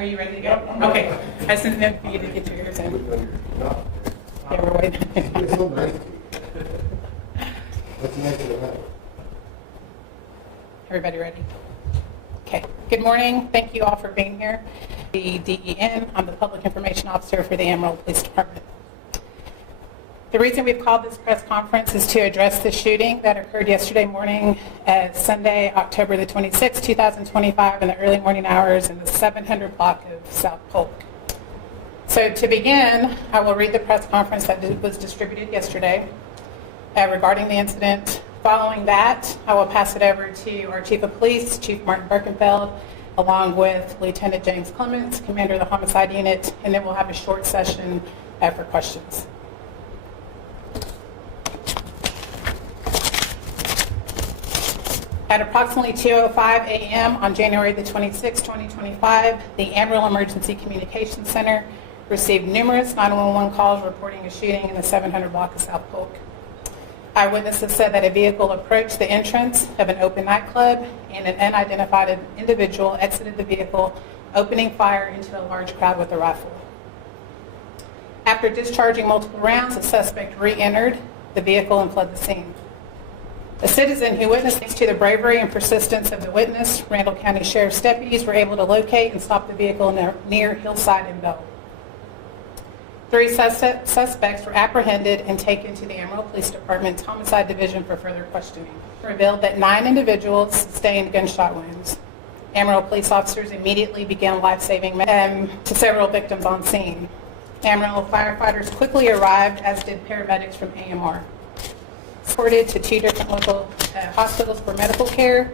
Are you ready to go? Okay. I sent them for you to get yours in. Yeah, we're waiting. It's so nice. What's nice about it? Everybody ready? Okay. Good morning. Thank you all for being here. The DEN, I'm the Public Information Officer for the Amarillo Police Department. The reason we've called this press conference is to address the shooting that occurred yesterday morning at Sunday, October the 26th, 2025 in the early morning hours in the 700 block of South Polk. So to begin, I will read the press conference that was distributed yesterday regarding the incident. Following that, I will pass it over to our Chief of Police, Chief Martin Birkenfeld, along with Lieutenant James Clements, Commander of the Homicide Unit, and then we'll have a short session for questions. At approximately 2:05 a.m. on January the 26th, 2025, the Amarillo Emergency Communications Center received numerous 911 calls reporting a shooting in the 700 block of South Polk. Eyewitnesses said that a vehicle approached the entrance of an open nightclub and an unidentified individual exited the vehicle, opening fire into a large crowd with a rifle. After discharging multiple rounds, the suspect re-entered the vehicle and fled the scene. A citizen who witnessed, thanks to the bravery and persistence of the witness, Randall County Sheriff's deputies were able to locate and stop the vehicle near Hillside and Bell. 3 suspects were apprehended and taken to the Amarillo Police Department's Homicide Division for further questioning. It revealed that 9 individuals sustained gunshot wounds. Amarillo police officers immediately began life-saving to several victims on scene. Amarillo firefighters quickly arrived, as did paramedics from AMR. Transported to 2 different local hospitals for medical care.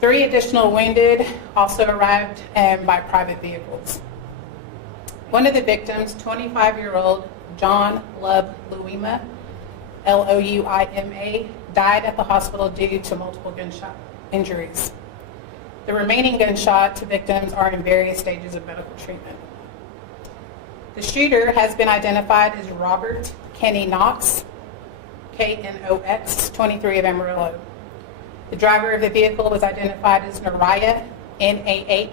3 additional wounded also arrived by private vehicles. One of the victims, 25-year-old John Love Louima, Louima, died at the hospital due to multiple gunshot injuries. The remaining gunshot victims are in various stages of medical treatment. The shooter has been identified as Robert Kenny Knox, Knox, 23 of Amarillo. The driver of the vehicle was identified as Nariah, Nahyah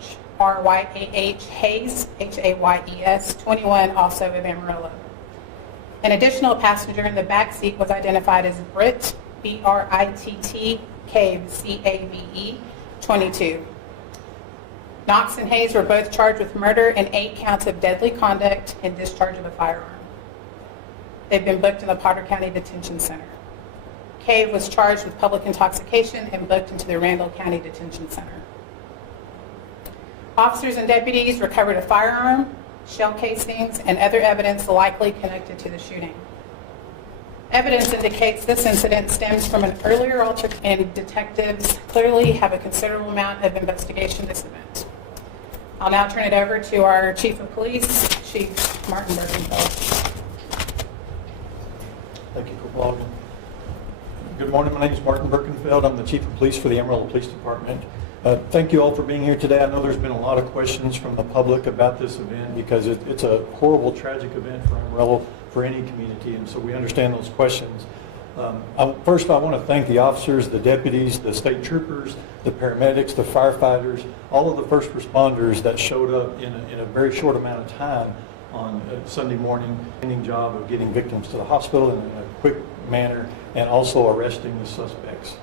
Hayes, Hayes, 21, also of Amarillo. An additional passenger in the back seat was identified as Britt, Britt, Cave, 22. Knox and Hayes were both charged with murder and 8 counts of deadly conduct and discharge of a firearm. They've been booked in the Potter County Detention Center. Cave was charged with public intoxication and booked into the Randall County Detention Center. Officers and deputies recovered a firearm, shell casings, and other evidence likely connected to the shooting. Evidence indicates this incident stems from an earlier altercation, and detectives clearly have a considerable amount of investigation in this event. I'll now turn it over to our Chief of Police, Chief Martin Birkenfeld. Thank you, Corporal Logan. Good morning. My name is Martin Birkenfeld. I'm the Chief of Police for the Amarillo Police Department. Thank you all for being here today. I know there's been a lot of questions from the public about this event because it's a horrible, tragic event for Amarillo, for any community, and so we understand those questions. First, I want to thank the officers, the deputies, the state troopers, the paramedics, the firefighters, all of the first responders that showed up in a very short amount of time on Sunday morning, job of getting victims to the hospital in a quick manner and also arresting the suspects.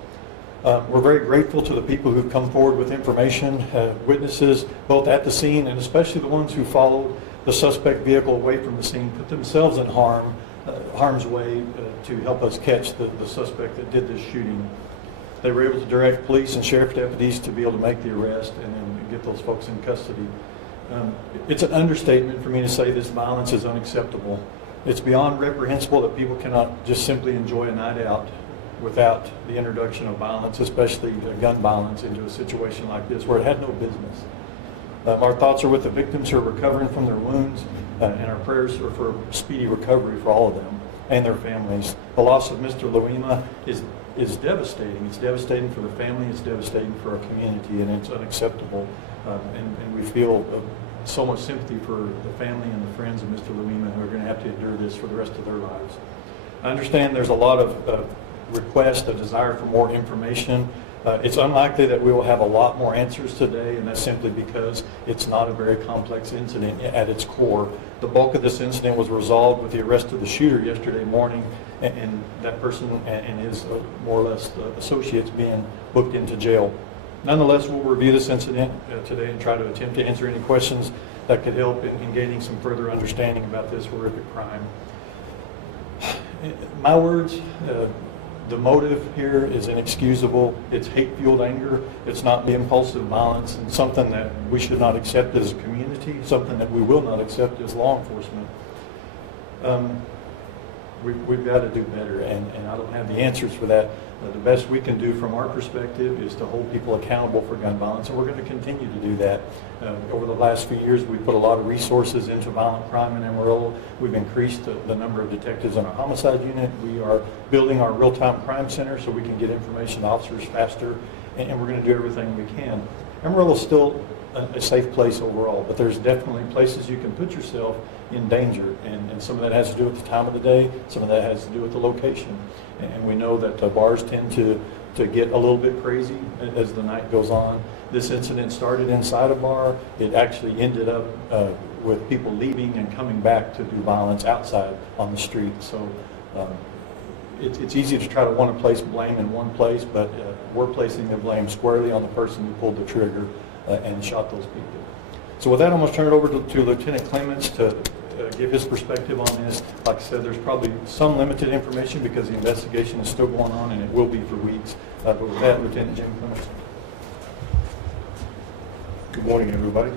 We're very grateful to the people who've come forward with information, witnesses both at the scene and especially the ones who followed the suspect vehicle away from the scene, put themselves in harm's way to help us catch the suspect that did this shooting. They were able to direct police and sheriff deputies to be able to make the arrest and then get those folks in custody. It's an understatement for me to say this violence is unacceptable. It's beyond reprehensible that people cannot just simply enjoy a night out without the introduction of violence, especially gun violence, into a situation like this where it had no business. Our thoughts are with the victims who are recovering from their wounds, and our prayers are for speedy recovery for all of them and their families. The loss of Mr. Louima is devastating. It's devastating for the family, it's devastating for our community, and it's unacceptable. And we feel so much sympathy for the family and the friends of Mr. Louima who are going to have to endure this for the rest of their lives. I understand there's a lot of request, a desire for more information. It's unlikely that we will have a lot more answers today, and that's simply because it's not a very complex incident at its core. The bulk of this incident was resolved with the arrest of the shooter yesterday morning, and that person and his more or less associates being booked into jail. Nonetheless, we'll review this incident today and try to attempt to answer any questions that could help in gaining some further understanding about this horrific crime. My words, the motive here is inexcusable. It's hate-fueled anger. It's not the impulsive violence, and something that we should not accept as a community, something that we will not accept as law enforcement. We've got to do better, and I don't have the answers for that. The best we can do from our perspective is to hold people accountable for gun violence, and we're going to continue to do that. Over the last few years, we've put a lot of resources into violent crime in Amarillo. We've increased the number of detectives in our homicide unit. We are building our real-time crime center so we can get information to officers faster, and we're going to do everything we can. Amarillo is still a safe place overall, but there's definitely places you can put yourself in danger, and some of that has to do with the time of the day, some of that has to do with the location. And we know that bars tend to get a little bit crazy as the night goes on. This incident started inside a bar. It actually ended up with people leaving and coming back to do violence outside on the street. So it's easy to try to want to place blame in one place, but we're placing the blame squarely on the person who pulled the trigger and shot those people. So with that, I'm going to turn it over to Lieutenant Clements to give his perspective on this. Like I said, there's probably some limited information because the investigation is still going on, and it will be for weeks. But with that, Lieutenant Jim Clements. Good morning, everybody.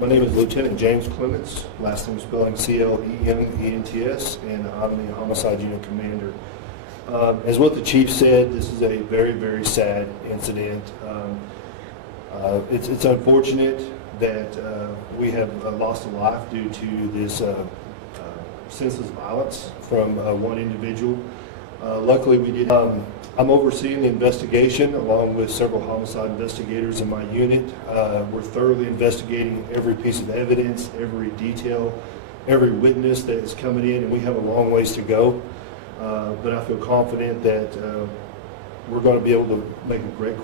My name is Lieutenant James Clements. Last name is spelling C-L-E-M-E-N-T-S, and I'm the Homicide Unit Commander. As what the Chief said, this is a very, very sad incident. It's unfortunate that we have lost a life due to this senseless violence from one individual. Luckily, we did. I'm overseeing the investigation along with several homicide investigators in my unit. We're thoroughly investigating every piece of evidence, every detail, every witness that is coming in, and we have a long ways to go. But I feel confident that we're going to be able to make a great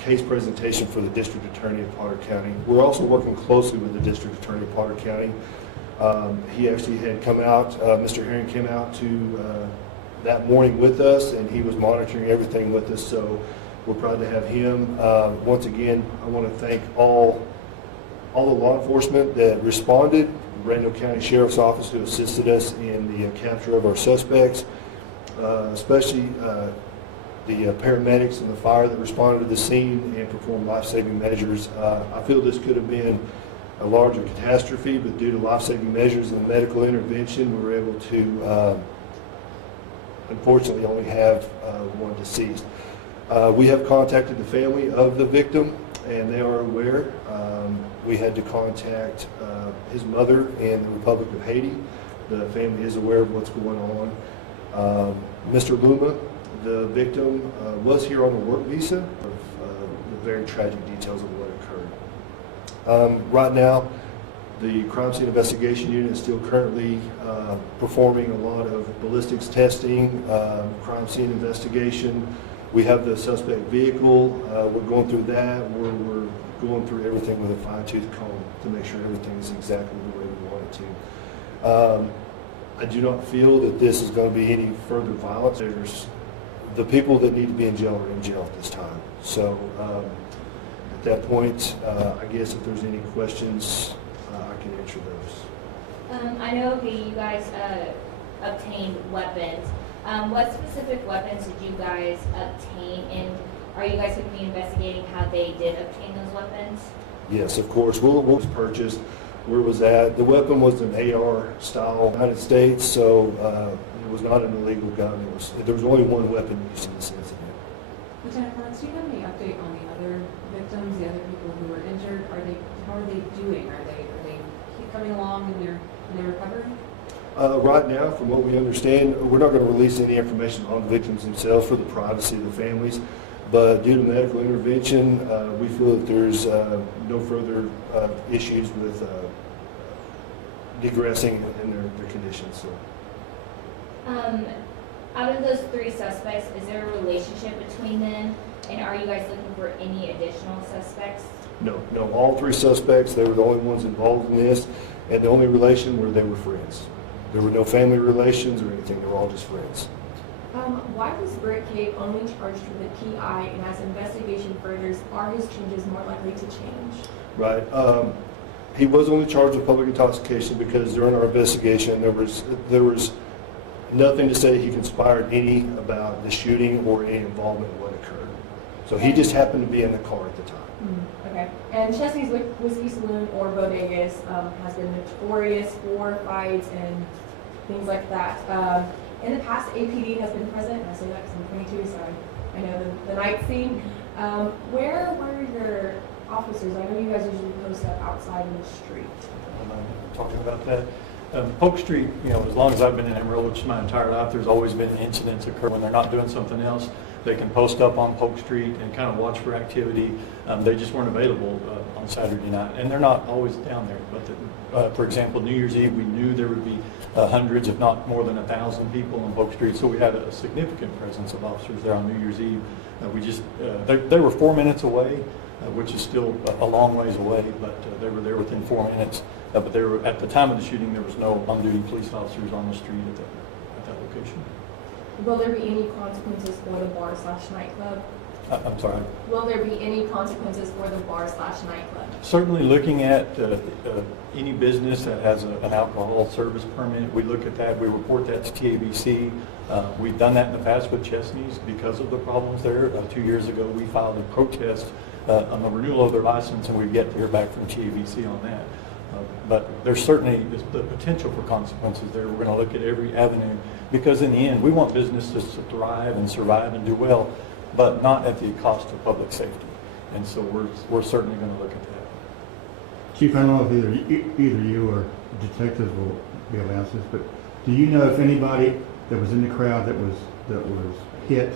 case presentation for the District Attorney of Potter County. We're also working closely with the District Attorney of Potter County. He actually had come out, Mr. Herring came out to that morning with us, and he was monitoring everything with us, so we're proud to have him. Once again, I want to thank all the law enforcement that responded, Randall County Sheriff's Office who assisted us in the capture of our suspects, especially the paramedics and the fire that responded to the scene and performed life-saving measures. I feel this could have been a larger catastrophe, but due to life-saving measures and medical intervention, we were able to unfortunately only have one deceased. We have contacted the family of the victim, and they are aware. We had to contact his mother in the Republic of Haiti. The family is aware of what's going on. Mr. Luma, the victim, was here on a work visa. The very tragic details of what occurred. Right now, the Crime Scene Investigation Unit is still currently performing a lot of ballistics testing, crime scene investigation. We have the suspect vehicle. We're going through that. We're going through everything with a fine-tooth comb to make sure everything is exactly the way we want it to. I do not feel that this is going to be any further violence. The people that need to be in jail are in jail at this time. So at that point, I guess if there's any questions, I can answer those. I know you guys obtained weapons. What specific weapons did you guys obtain, and are you guys going to be investigating how they did obtain those weapons? Yes, of course. We'll purchase. Where was that? The weapon was an AR style United States, so it was not an illegal gun. There was only one weapon used in this incident. Lieutenant Clements, do you have any update on the other victims, the other people who were injured? How are they doing? Are they keep coming along in their recovery? Right now, from what we understand, we're not going to release any information on the victims themselves for the privacy of the families. But due to medical intervention, we feel that there's no further issues with digressing in their conditions. So. Out of those three suspects, is there a relationship between them? And are you guys looking for any additional suspects? No, all three suspects, they were the only ones involved in this, and the only relation were they were friends. There were no family relations or anything, they were all just friends. Why was Britt Cave only charged with a PI, and as investigation furthers, are his charges more likely to change? Right. He was only charged with public intoxication because during our investigation, there was nothing to say he conspired any about the shooting or any involvement in what occurred. So he just happened to be in the car at the time. Okay. And Chesney's Whiskey Saloon or Bodegas has been notorious for fights and things like that. In the past, APD has been present, and I say that because I'm 22, so I know the night scene. Where were your officers? I know you guys usually post up outside in the street. Talking about that. Polk Street, as long as I've been in Amarillo, which is my entire life, there's always been incidents occur when they're not doing something else. They can post up on Polk Street and kind of watch for activity. They just weren't available on Saturday night, and they're not always down there. But for example, New Year's Eve, we knew there would be hundreds, if not more than 1,000 people on Polk Street, so we had a significant presence of officers there on New Year's Eve. They were 4 minutes away, which is still a long ways away, but they were there within 4 minutes. But at the time of the shooting, there was no on-duty police officers on the street at that location. Will there be any consequences for the bar/nightclub? I'm sorry. Will there be any consequences for the bar/nightclub? Certainly looking at any business that has an alcohol service permit, we look at that, we report that to TABC. We've done that in the past with Chesney's because of the problems there. 2 years ago, we filed a protest on the renewal of their license, and we've yet to hear back from TABC on that. But there's certainly the potential for consequences there. We're going to look at every avenue because in the end, we want businesses to thrive and survive and do well, but not at the cost of public safety. And so we're certainly going to look at that. Chief, I don't know if either you or detectives will be able to answer this, but do you know if anybody that was in the crowd that was hit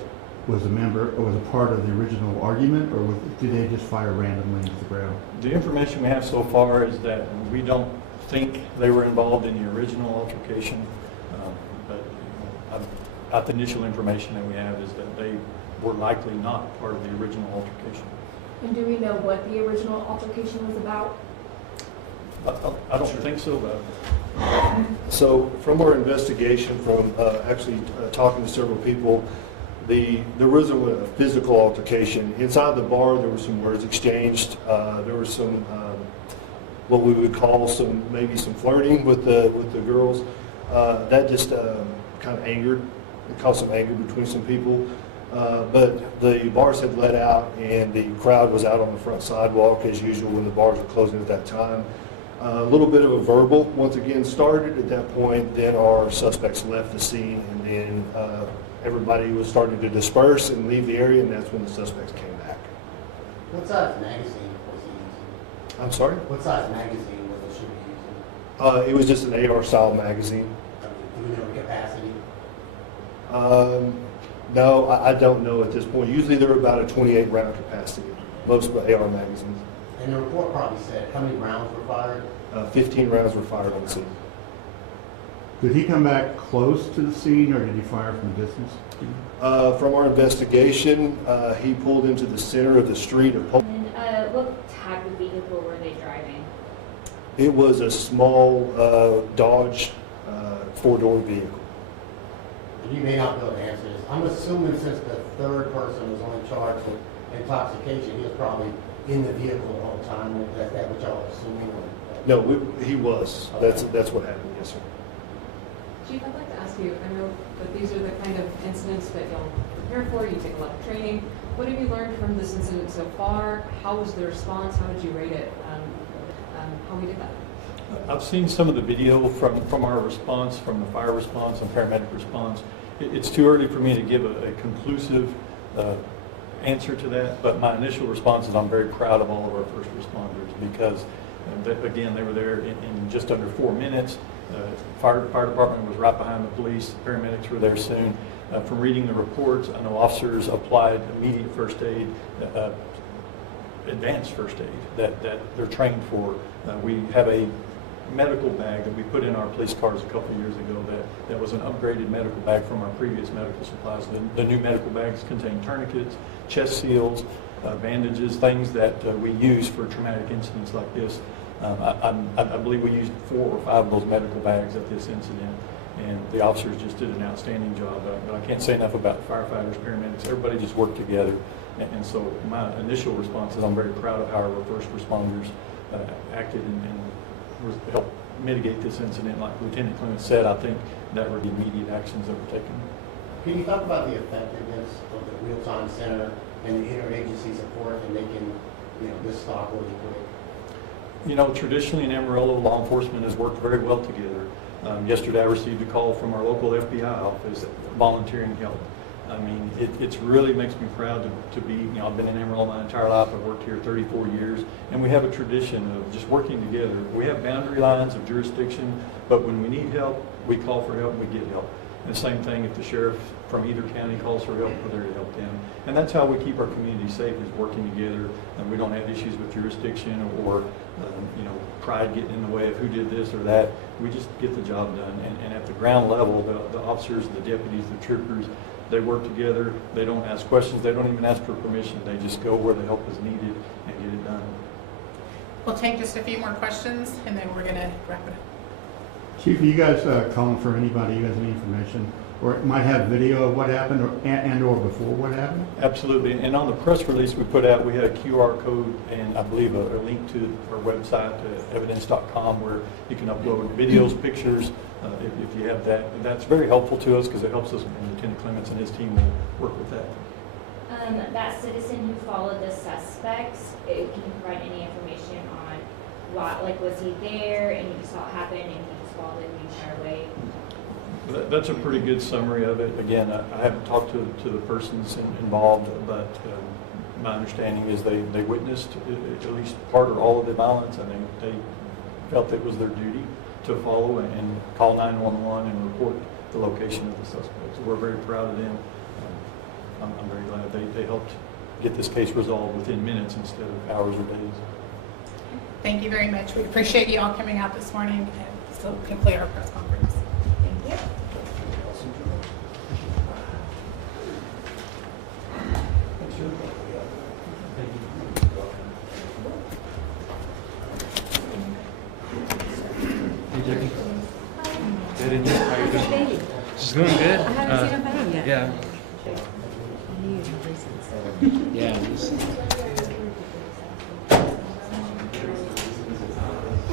was a member or was a part of the original argument, or did they just fire randomly into the ground? The information we have so far is that we don't think they were involved in the original altercation, but the initial information that we have is that they were likely not part of the original altercation. And do we know what the original altercation was about? I don't think so, but So from our investigation, from actually talking to several people, there was a physical altercation. Inside the bar, there were some words exchanged. There was some, what we would call maybe some flirting with the girls. That just kind of angered, it caused some anger between some people. But the bars had let out, and the crowd was out on the front sidewalk as usual when the bars were closing at that time. A little bit of a verbal once again started at that point. Then our suspects left the scene, and then everybody was starting to disperse and leave the area, and that's when the suspects came back. What size magazine was he using? I'm sorry? What size magazine was the shooter using? It was just an AR style magazine. Do we know the capacity? No, I don't know at this point. Usually they're about a 28 round capacity, most AR magazines. And the report probably said how many rounds were fired? 15 rounds were fired on the scene. Did he come back close to the scene, or did he fire from a distance? From our investigation, he pulled into the center of the street of Polk. And what type of vehicle were they driving? It was a small Dodge four-door vehicle. And you may not be able to answer this. I'm assuming since the third person was only charged with intoxication, he was probably in the vehicle the whole time. Is that what y'all are assuming? No, he was. That's what happened, yes, sir. Chief, I'd like to ask you, I know that these are the kind of incidents that you'll prepare for, you take a lot of training. What have you learned from this incident so far? How was the response? How did you rate it? How we did that? I've seen some of the video from our response, from the fire response and paramedic response. It's too early for me to give a conclusive answer to that, but my initial response is I'm very proud of all of our first responders because, again, they were there in just under 4 minutes. Fire department was right behind the police. Paramedics were there soon. From reading the reports, I know officers applied immediate first aid, advanced first aid that they're trained for. We have a medical bag that we put in our police cars a couple of years ago that was an upgraded medical bag from our previous medical supplies. The new medical bags contain tourniquets, chest seals, bandages, things that we use for traumatic incidents like this. I believe we used 4 or 5 of those medical bags at this incident, and the officers just did an outstanding job. But I can't say enough about firefighters, paramedics, everybody just worked together. And so my initial response is I'm very proud of how our first responders acted and helped mitigate this incident. Like Lieutenant Clements said, I think that were the immediate actions that were taken. Can you talk about the effectiveness of the real-time center and the interagency support in making, this stop really quick? Traditionally in Amarillo, law enforcement has worked very well together. Yesterday I received a call from our local FBI office volunteering help. I mean, it really makes me proud to be, I've been in Amarillo my entire life. I've worked here 34 years, and we have a tradition of just working together. We have boundary lines of jurisdiction, but when we need help, we call for help and we get help. And the same thing if the sheriff from either county calls for help, we're there to help them. And that's how we keep our community safe, is working together. And we don't have issues with jurisdiction or pride getting in the way of who did this or that. We just get the job done. And at the ground level, the officers, the deputies, the troopers, they work together. They don't ask questions. They don't even ask for permission. They just go where the help is needed and get it done. We'll take just a few more questions, and then we're going to wrap it up. Chief, are you guys calling for anybody? You guys any information? Or it might have video of what happened or before what happened? Absolutely. And on the press release we put out, we had a QR code and I believe a link to our website, evidence.com, where you can upload videos, pictures, if you have that. And that's very helpful to us because it helps us, and Lieutenant Clements and his team will work with that. That citizen who followed the suspects, can you provide any information on what, was he there and you saw it happen and he just followed it the entire way? That's a pretty good summary of it. Again, I haven't talked to the persons involved, but my understanding is they witnessed at least part or all of the violence, and they felt it was their duty to follow and call 911 and report the location of the suspects. We're very proud of them. I'm very glad they helped get this case resolved within minutes instead of hours or days. Thank you very much. We appreciate you all coming out this morning, and so complete our press conference. Thank you. Hey, Jackie. Good, and you? How are you doing? She's doing good. I haven't seen him yet. Yeah. He is recent. Yeah.